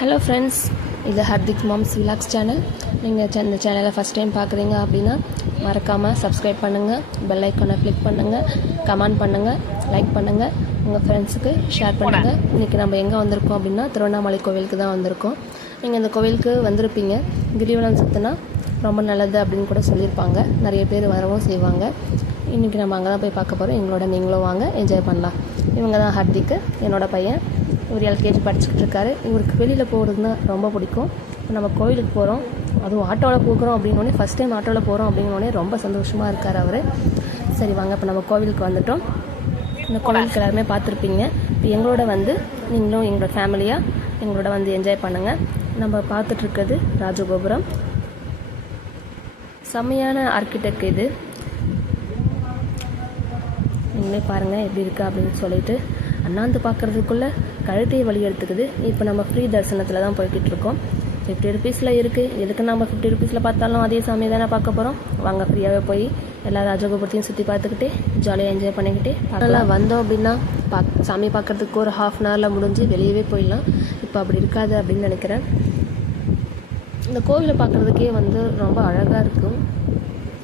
Hello friends, இது Hardik moms vlogs channel. நீங்கள் இந்த சேனலை ஃபஸ்ட் டைம் பார்க்குறீங்க அப்படின்னா மறக்காமல் சப்ஸ்கிரைப் பண்ணுங்கள், பெல் ஐக்கானை கிளிக் பண்ணுங்கள், கமெண்ட் பண்ணுங்கள், லைக் பண்ணுங்கள், உங்கள் ஃப்ரெண்ட்ஸுக்கு ஷேர் பண்ணுங்கள். இன்றைக்கி நம்ம எங்கே வந்திருக்கோம் அப்படின்னா திருவண்ணாமலை கோவிலுக்கு தான் வந்திருக்கோம். நீங்கள் இந்த கோவிலுக்கு வந்திருப்பீங்க. கிரிவலம் சுற்றினா ரொம்ப நல்லது அப்படின்னு கூட சொல்லியிருப்பாங்க. நிறைய பேர் வரவும் செய்வாங்க. இன்றைக்கி நம்ம அங்கே தான் போய் பார்க்க போகிறோம். எங்களோட நீங்களும் வாங்க, என்ஜாய் பண்ணலாம். இவங்க தான் ஹர்திக்கு, என்னோடய பையன். இவர் எல்கேஜி படிச்சுக்கிட்டு இருக்காரு. இவருக்கு வெளியில் போகிறதுனா ரொம்ப பிடிக்கும். நம்ம கோவிலுக்கு போகிறோம், அதுவும் ஆட்டோவில் போகிறோம் அப்படின்னோடனே, ஃபஸ்ட் டைம் ஆட்டோவில் போகிறோம் அப்படின்னோடனே ரொம்ப சந்தோஷமாக இருக்கார் அவர். சரி வாங்க, இப்போ நம்ம கோவிலுக்கு வந்துவிட்டோம். இந்த கோவிலுக்கு எல்லாருமே பார்த்துருப்பீங்க. இப்போ எங்களோட வந்து நீங்களும் எங்களோட ஃபேமிலியாக எங்களோட வந்து என்ஜாய் பண்ணுங்கள். நம்ம பார்த்துட்ருக்கிறது ராஜகோபுரம். செம்மையான ஆர்கிடெக்ட் இது. நீங்களே பாருங்கள் எப்படி இருக்கா அப்படின்னு சொல்லிட்டு. அண்ணாந்து பார்க்குறதுக்குள்ளே கழுத்தையை வழி எடுத்துக்குது. இப்போ நம்ம ஃப்ரீ தரிசனத்தில் தான் போய்கிட்டு இருக்கோம். 50 ருபீஸில் இருக்குது. எதுக்கு நம்ம 50 ருபீஸில் பார்த்தாலும் அதே சாமியை தானே பார்க்க போகிறோம். வாங்க, ஃப்ரீயாகவே போய் எல்லா ராஜகோபுரத்தையும் சுற்றி பார்த்துக்கிட்டே ஜாலியாக என்ஜாய் பண்ணிக்கிட்டே அதெல்லாம் வந்தோம் அப்படின்னா சாமி பார்க்குறதுக்கு ஒரு ½ அன் ஹவரில் முடிஞ்சு வெளியவே போயிடலாம். இப்போ அப்படி இருக்காது அப்படின்னு நினைக்கிறேன். இந்த கோவிலை பார்க்குறதுக்கே வந்து ரொம்ப அழகாக இருக்கும்.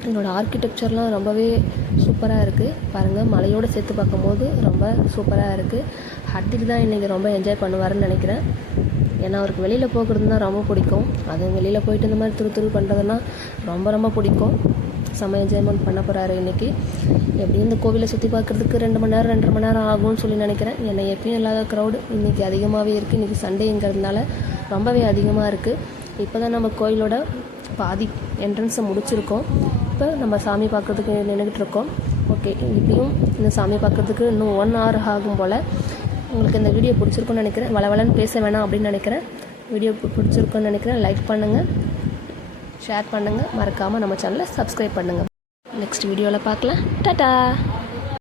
என்னோடய ஆர்கிடெக்சர்லாம் ரொம்பவே சூப்பராக இருக்குது. பாருங்கள், மலையோடு சேர்த்து பார்க்கும்போது ரொம்ப சூப்பராக இருக்குது. ஹர்திக் தான் இன்றைக்கி ரொம்ப என்ஜாய் பண்ணுவாருன்னு நினைக்கிறேன். ஏன்னா அவருக்கு வெளியில் போகிறதுனா ரொம்ப பிடிக்கும். அதுவும் வெளியில் போயிட்டு இந்த மாதிரி துரு பண்ணுறதுனா ரொம்ப பிடிக்கும். செம்ம என்ஜாய்மெண்ட் பண்ண போகிறாரு இன்றைக்கி. எப்படியும் இந்த கோவிலை சுற்றி பார்க்குறதுக்கு 2 மணி நேரம் 2.5 மணி நேரம் ஆகும்னு சொல்லி நினைக்கிறேன். ஏன்னா எப்பயும் இல்லாத க்ரௌடு இன்றைக்கி அதிகமாகவே இருக்குது. இன்றைக்கி சண்டேங்கிறதுனால ரொம்பவே அதிகமாக இருக்குது. இப்போ தான் நம்ம கோயிலோட பாதி என்ட்ரன்ஸை முடிச்சிருக்கோம். இப்போ நம்ம சாமி பார்க்குறதுக்கு நின்றுக்கிட்டு இருக்கோம். ஓகே, இப்படியும் இந்த சாமி பார்க்குறதுக்கு இன்னும் 1 hour ஆகும் போல். உங்களுக்கு இந்த வீடியோ பிடிச்சிருக்குன்னு நினைக்கிறேன். வளவலன்னு பேச வேணாம் அப்படின்னு நினைக்கிறேன். வீடியோ பிடிச்சிருக்குன்னு நினைக்கிறேன். லைக் பண்ணுங்கள், ஷேர் பண்ணுங்கள், மறக்காமல் நம்ம சேனலை சப்ஸ்கிரைப் பண்ணுங்கள். நெக்ஸ்ட் வீடியோவில் பார்க்கலாம். டாடா.